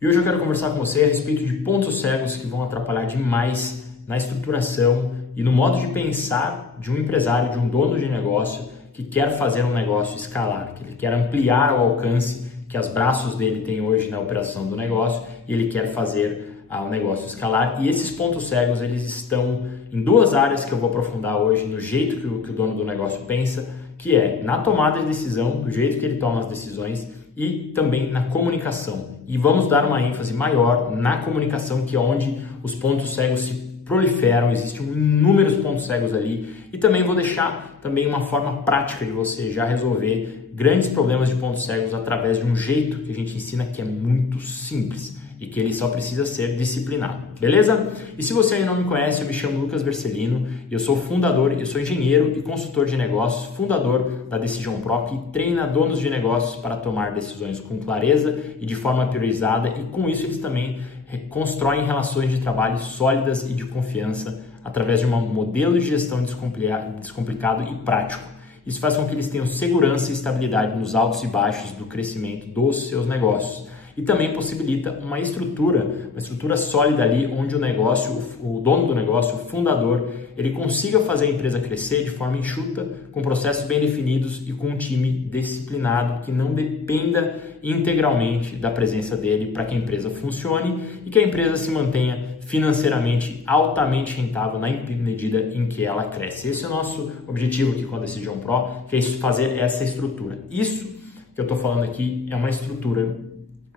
E hoje eu quero conversar com você a respeito de pontos cegos que vão atrapalhar demais na estruturação e no modo de pensar de um empresário, de um dono de negócio que quer fazer um negócio escalar, que ele quer ampliar o alcance que os braços dele têm hoje na operação do negócio e ele quer fazer o negócio escalar. E esses pontos cegos, eles estão em duas áreas que eu vou aprofundar hoje, no jeito que o dono do negócio pensa, que é na tomada de decisão, do jeito que ele toma as decisões, e também na comunicação. E vamos dar uma ênfase maior na comunicação, que é onde os pontos cegos se proliferam, existem inúmeros pontos cegos ali. E também vou deixar também uma forma prática de você já resolver grandes problemas de pontos cegos através de um jeito que a gente ensina que é muito simples e que ele só precisa ser disciplinado, beleza? E se você ainda não me conhece, eu me chamo Lucas Bercelino, eu sou fundador, eu sou engenheiro e consultor de negócios, fundador da Decision Pro, que treina donos de negócios para tomar decisões com clareza e de forma priorizada, e com isso eles também constroem relações de trabalho sólidas e de confiança através de um modelo de gestão descomplicado e prático. Isso faz com que eles tenham segurança e estabilidade nos altos e baixos do crescimento dos seus negócios. E também possibilita uma estrutura sólida ali, onde o negócio, o dono do negócio, o fundador, ele consiga fazer a empresa crescer de forma enxuta, com processos bem definidos e com um time disciplinado, que não dependa integralmente da presença dele para que a empresa funcione e que a empresa se mantenha financeiramente altamente rentável na medida em que ela cresce. Esse é o nosso objetivo aqui com a Decision Pro, que é fazer essa estrutura. Isso que eu estou falando aqui é uma estrutura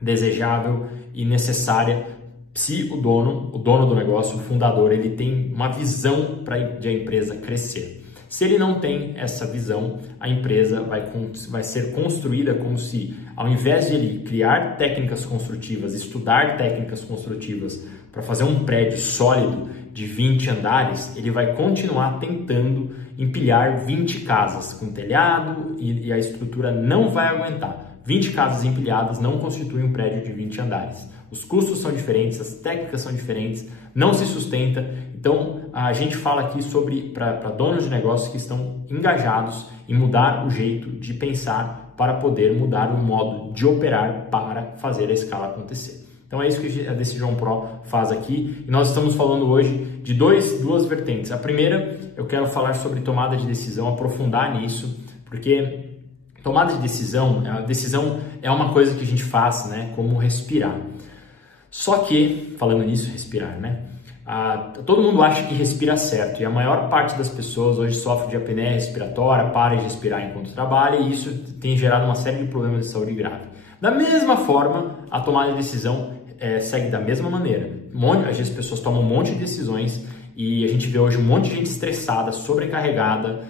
desejável e necessária se o dono do negócio, o fundador, ele tem uma visão de a empresa crescer. Se ele não tem essa visão, a empresa vai ser construída como se, ao invés de ele criar técnicas construtivas, estudar técnicas construtivas para fazer um prédio sólido de 20 andares, ele vai continuar tentando empilhar 20 casas com telhado e a estrutura não vai aguentar. 20 casas empilhadas não constituem um prédio de 20 andares. Os custos são diferentes, as técnicas são diferentes, não se sustenta. Então, a gente fala aqui para donos de negócios que estão engajados em mudar o jeito de pensar para poder mudar o modo de operar para fazer a escala acontecer. Então, é isso que a Decision Pro faz aqui. E nós estamos falando hoje de duas vertentes. A primeira, eu quero falar sobre tomada de decisão, aprofundar nisso, porque tomada de decisão, a decisão é uma coisa que a gente faz, né, como respirar. Só que, falando nisso, respirar, né, todo mundo acha que respira certo e a maior parte das pessoas hoje sofre de apneia respiratória, para de respirar enquanto trabalha, e isso tem gerado uma série de problemas de saúde grave. Da mesma forma, a tomada de decisão segue da mesma maneira. Às vezes as pessoas tomam um monte de decisões e a gente vê hoje um monte de gente estressada, sobrecarregada,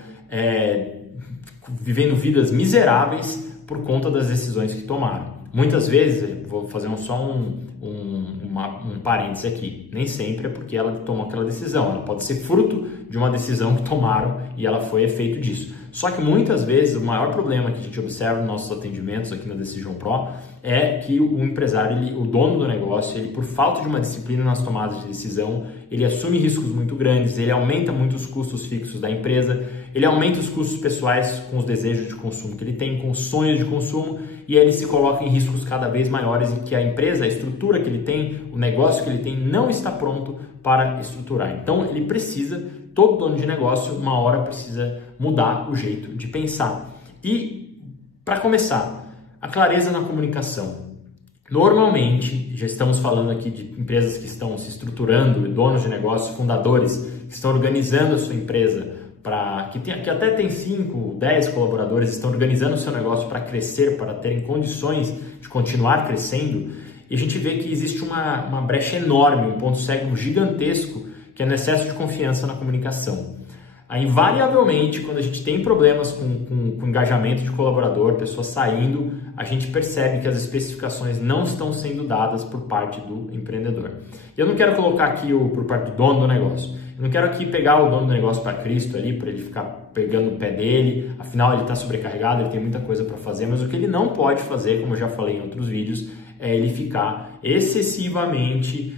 vivendo vidas miseráveis por conta das decisões que tomaram. Muitas vezes, vou fazer só um parêntese aqui, nem sempre é porque ela tomou aquela decisão, ela pode ser fruto de uma decisão que tomaram e ela foi efeito disso. Só que muitas vezes o maior problema que a gente observa nos nossos atendimentos aqui na Decision Pro é que o empresário, o dono do negócio, ele, por falta de uma disciplina nas tomadas de decisão, ele assume riscos muito grandes, ele aumenta muito os custos fixos da empresa, ele aumenta os custos pessoais com os desejos de consumo que ele tem, com os sonhos de consumo, e aí ele se coloca em riscos cada vez maiores em que a empresa, a estrutura que ele tem, o negócio que ele tem, não está pronto para estruturar. Então, ele precisa, todo dono de negócio, uma hora precisa mudar o jeito de pensar. E, para começar, a clareza na comunicação. Normalmente, já estamos falando aqui de empresas que estão se estruturando, donos de negócios, fundadores, que estão organizando a sua empresa, que até tem 5, 10 colaboradores, estão organizando o seu negócio para crescer, para terem condições de continuar crescendo, e a gente vê que existe uma brecha enorme, um ponto cego gigantesco, que é o excesso de confiança na comunicação. Invariavelmente, quando a gente tem problemas com engajamento de colaborador, pessoas saindo, a gente percebe que as especificações não estão sendo dadas por parte do empreendedor. Eu não quero colocar aqui por parte do dono do negócio. Eu não quero aqui pegar o dono do negócio para Cristo ali, para ele ficar pegando o pé dele, afinal ele está sobrecarregado, ele tem muita coisa para fazer, mas o que ele não pode fazer, como eu já falei em outros vídeos, é ele ficar excessivamente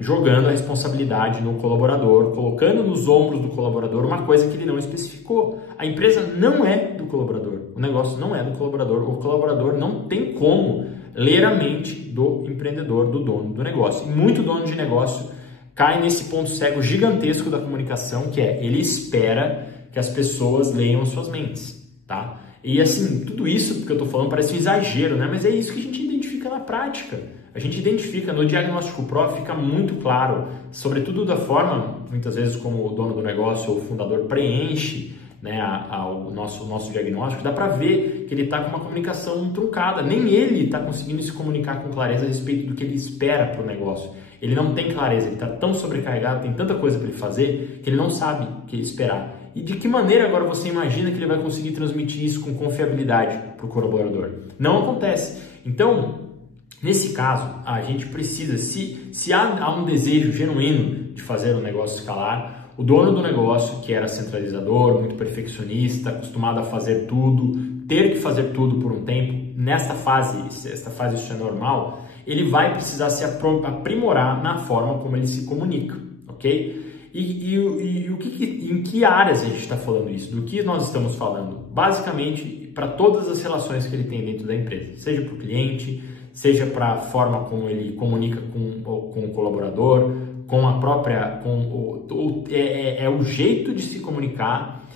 jogando a responsabilidade no colaborador, colocando nos ombros do colaborador uma coisa que ele não especificou. A empresa não é do colaborador, o negócio não é do colaborador, o colaborador não tem como ler a mente do empreendedor, do dono do negócio. E muito dono de negócio cai nesse ponto cego gigantesco da comunicação, que é ele espera que as pessoas leiam suas mentes, tá? E assim, tudo isso que eu tô falando parece um exagero, né? Mas é isso que a gente identifica na prática. A gente identifica no diagnóstico Pro, fica muito claro, sobretudo da forma, muitas vezes como o dono do negócio ou o fundador preenche, né, o nosso diagnóstico, dá para ver que ele está com uma comunicação truncada. Nem ele está conseguindo se comunicar com clareza a respeito do que ele espera para o negócio. Ele não tem clareza, ele está tão sobrecarregado, tem tanta coisa para ele fazer, que ele não sabe o que esperar. E de que maneira agora você imagina que ele vai conseguir transmitir isso com confiabilidade para o colaborador? Não acontece. Então, nesse caso, a gente precisa, se há um desejo genuíno de fazer o negócio escalar, o dono do negócio, que era centralizador, muito perfeccionista, acostumado a fazer tudo, ter que fazer tudo por um tempo, nesta fase, isso é normal, ele vai precisar se aprimorar na forma como ele se comunica, ok? Em que áreas a gente está falando isso? Do que nós estamos falando? Basicamente, para todas as relações que ele tem dentro da empresa, seja para o cliente, seja para a forma como ele comunica com o colaborador, com a própria, é o jeito de se comunicar,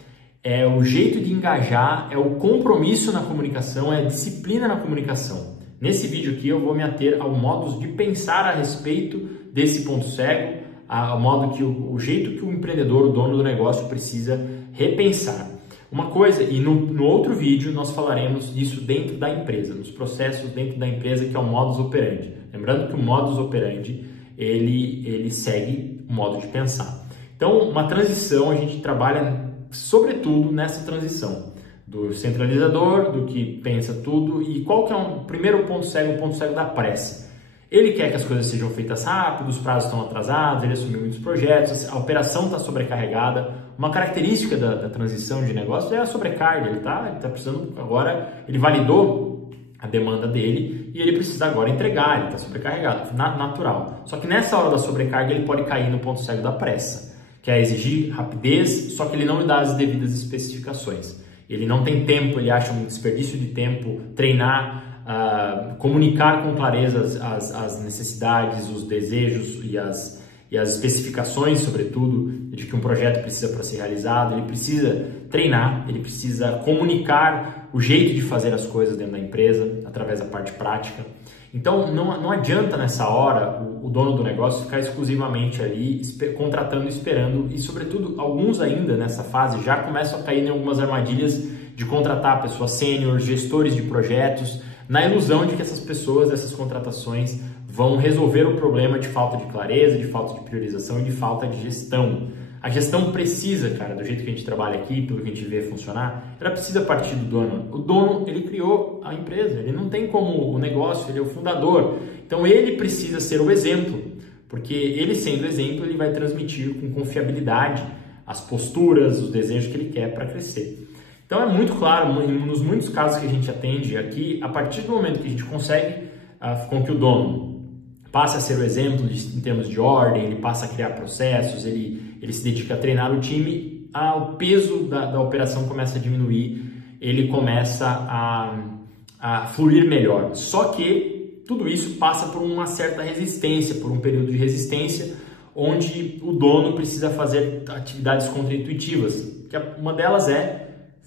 é o jeito de engajar, é o compromisso na comunicação, é a disciplina na comunicação. Nesse vídeo aqui eu vou me ater ao modo de pensar a respeito desse ponto cego, ao modo que o jeito que o empreendedor, o dono do negócio precisa repensar. Uma coisa, e no outro vídeo nós falaremos disso dentro da empresa, nos processos dentro da empresa, que é o modus operandi. Lembrando que o modus operandi ele segue o modo de pensar. Então, uma transição, a gente trabalha sobretudo nessa transição do centralizador, do que pensa tudo, e qual que é o primeiro ponto cego da pressa. Ele quer que as coisas sejam feitas rápido, os prazos estão atrasados, ele assumiu muitos projetos, a operação está sobrecarregada. Uma característica da transição de negócio é a sobrecarga, ele tá precisando agora, ele validou a demanda dele e ele precisa agora entregar, ele está sobrecarregado, natural. Só que nessa hora da sobrecarga ele pode cair no ponto cego da pressa, que é exigir rapidez, só que ele não dá as devidas especificações. Ele não tem tempo, ele acha um desperdício de tempo treinar, comunicar com clareza as necessidades, os desejos e as especificações, sobretudo, de que um projeto precisa para ser realizado. Ele precisa treinar, ele precisa comunicar o jeito de fazer as coisas dentro da empresa, através da parte prática. Então, não adianta nessa hora o dono do negócio ficar exclusivamente ali contratando e esperando, e sobretudo alguns ainda nessa fase já começam a cair em algumas armadilhas de contratar pessoas sênior, gestores de projetos, na ilusão de que essas pessoas, essas contratações vão resolver o problema de falta de clareza, de falta de priorização e de falta de gestão. A gestão precisa, cara, do jeito que a gente trabalha aqui, pelo que a gente vê funcionar, ela precisa partir do dono. O dono, ele criou a empresa, ele não tem como o negócio, ele é o fundador. Então ele precisa ser o exemplo, porque ele sendo exemplo, ele vai transmitir com confiabilidade as posturas, os desejos que ele quer para crescer. Então é muito claro, nos muitos casos que a gente atende aqui, a partir do momento que a gente consegue com que o dono passe a ser o exemplo em termos de ordem, ele passa a criar processos, ele se dedica a treinar o time, o peso da operação começa a diminuir, ele começa a fluir melhor. Só que tudo isso passa por uma certa resistência, por um período de resistência, onde o dono precisa fazer atividades contraintuitivas, que uma delas é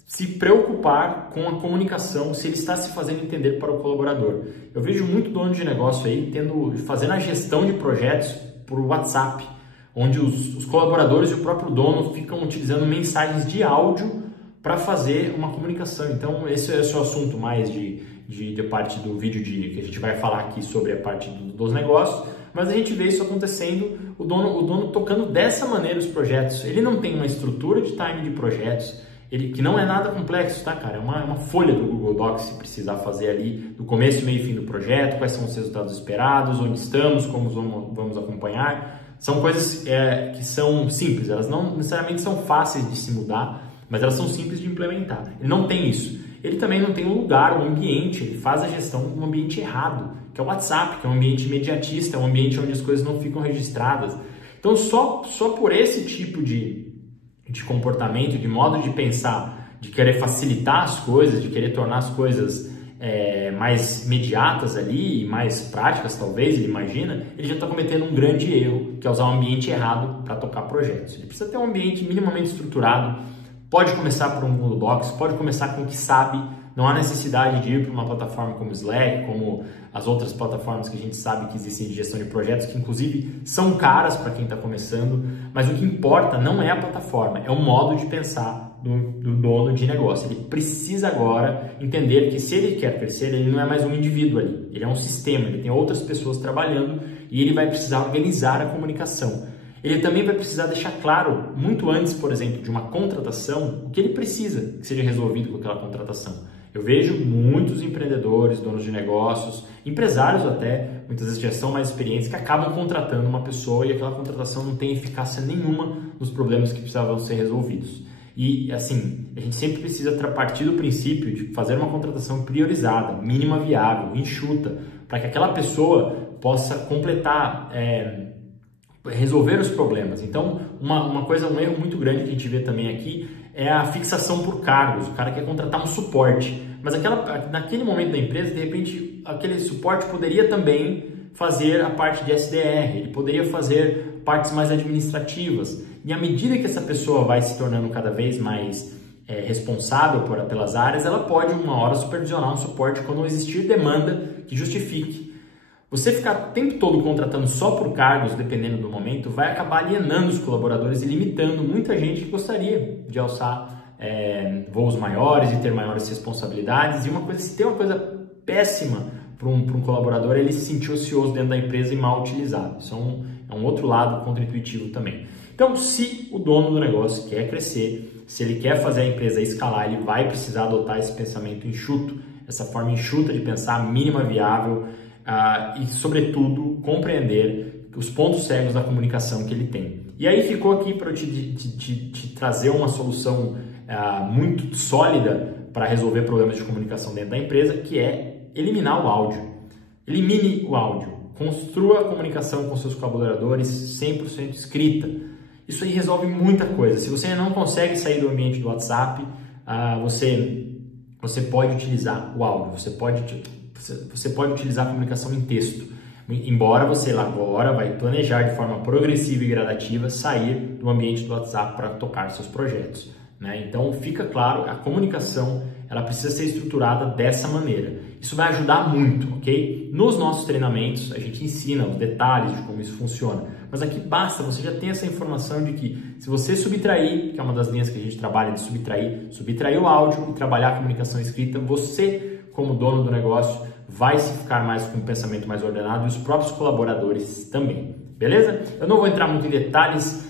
se preocupar com a comunicação, se ele está se fazendo entender para o colaborador. Eu vejo muito dono de negócio aí fazendo a gestão de projetos por WhatsApp, onde os colaboradores e o próprio dono ficam utilizando mensagens de áudio para fazer uma comunicação. Então esse é o assunto mais de parte do vídeo que a gente vai falar aqui sobre a parte dos negócios, mas a gente vê isso acontecendo, o dono tocando dessa maneira os projetos. Ele não tem uma estrutura de time de projetos, que não é nada complexo, tá, cara? É uma folha do Google Docs, se precisar fazer ali do começo, meio e fim do projeto, quais são os resultados esperados, onde estamos, como vamos acompanhar. São coisas que são simples, elas não necessariamente são fáceis de se mudar, mas elas são simples de implementar. Ele não tem isso. Ele também não tem um lugar, um ambiente, ele faz a gestão num ambiente errado, que é o WhatsApp, que é um ambiente imediatista, é um ambiente onde as coisas não ficam registradas. Então, só por esse tipo de comportamento, de modo de pensar, de querer facilitar as coisas, de querer tornar as coisas mais imediatas ali, mais práticas talvez, ele imagina, ele já está cometendo um grande erro, que é usar um ambiente errado para tocar projetos. Ele precisa ter um ambiente minimamente estruturado, pode começar por um Google Docs, pode começar com o que sabe, não há necessidade de ir para uma plataforma como Slack, como as outras plataformas que a gente sabe que existem de gestão de projetos, que inclusive são caras para quem está começando, mas o que importa não é a plataforma, é o modo de pensar do dono de negócio. Ele precisa agora entender que se ele quer crescer, ele não é mais um indivíduo ali, ele é um sistema, ele tem outras pessoas trabalhando e ele vai precisar organizar a comunicação. Ele também vai precisar deixar claro, muito antes, por exemplo, de uma contratação, o que ele precisa que seja resolvido com aquela contratação. Eu vejo muitos empreendedores, donos de negócios, empresários até, muitas vezes já são mais experientes, que acabam contratando uma pessoa e aquela contratação não tem eficácia nenhuma nos problemas que precisavam ser resolvidos. E assim, a gente sempre precisa partir do princípio de fazer uma contratação priorizada, mínima viável, enxuta, para que aquela pessoa possa completar, resolver os problemas. Então, um erro muito grande que a gente vê também aqui é a fixação por cargos. O cara quer contratar um suporte, mas naquele momento da empresa, de repente, aquele suporte poderia também fazer a parte de SDR, ele poderia fazer partes mais administrativas. E à medida que essa pessoa vai se tornando cada vez mais responsável pelas áreas, ela pode uma hora supervisionar um suporte quando existir demanda que justifique. Você ficar o tempo todo contratando só por cargos, dependendo do momento, vai acabar alienando os colaboradores e limitando muita gente que gostaria de alçar voos maiores e ter maiores responsabilidades. E se tem uma coisa péssima para um colaborador, ele se sentir ocioso dentro da empresa e mal utilizado. Isso é um outro lado contra-intuitivo também. Então, se o dono do negócio quer crescer, se ele quer fazer a empresa escalar, ele vai precisar adotar esse pensamento enxuto, essa forma enxuta de pensar, mínima viável, e, sobretudo, compreender os pontos cegos da comunicação que ele tem. E aí ficou aqui para eu te trazer uma solução muito sólida para resolver problemas de comunicação dentro da empresa, que é eliminar o áudio. Elimine o áudio. Construa a comunicação com seus colaboradores 100% escrita. Isso aí resolve muita coisa. Se você não consegue sair do ambiente do WhatsApp, você pode utilizar o áudio, você pode utilizar a comunicação em texto, embora você lá agora vai planejar de forma progressiva e gradativa sair do ambiente do WhatsApp para tocar seus projetos, né? Então fica claro, a comunicação ela precisa ser estruturada dessa maneira. Isso vai ajudar muito, ok? Nos nossos treinamentos a gente ensina os detalhes de como isso funciona, mas aqui basta, você já tem essa informação de que se você subtrair, que é uma das linhas que a gente trabalha de subtrair o áudio e trabalhar a comunicação escrita, você, como dono do negócio, vai se ficar mais com um pensamento mais ordenado e os próprios colaboradores também, beleza? Eu não vou entrar muito em detalhes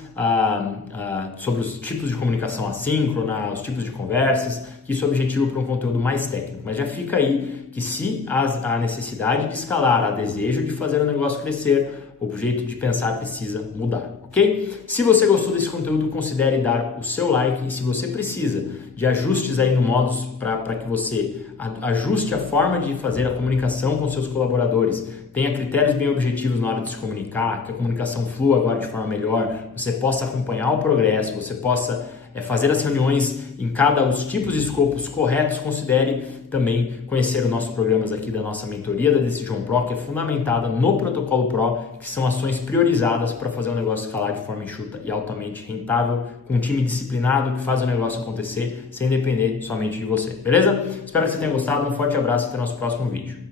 sobre os tipos de comunicação assíncrona, os tipos de conversas, que isso é objetivo para um conteúdo mais técnico, mas já fica aí que se há necessidade de escalar, há desejo de fazer o negócio crescer, o jeito de pensar precisa mudar, ok? Se você gostou desse conteúdo, considere dar o seu like, e se você precisa de ajustes aí no Modus para que você ajuste a forma de fazer a comunicação com seus colaboradores, tenha critérios bem objetivos na hora de se comunicar, que a comunicação flua agora de forma melhor, você possa acompanhar o progresso, você possa fazer as reuniões em os tipos de escopos corretos, considere também conhecer os nossos programas aqui da nossa mentoria da Decision Pro, que é fundamentada no Protocolo Pro, que são ações priorizadas para fazer o negócio escalar de forma enxuta e altamente rentável, com um time disciplinado que faz o negócio acontecer sem depender somente de você, beleza? Espero que você tenha gostado, um forte abraço e até o nosso próximo vídeo.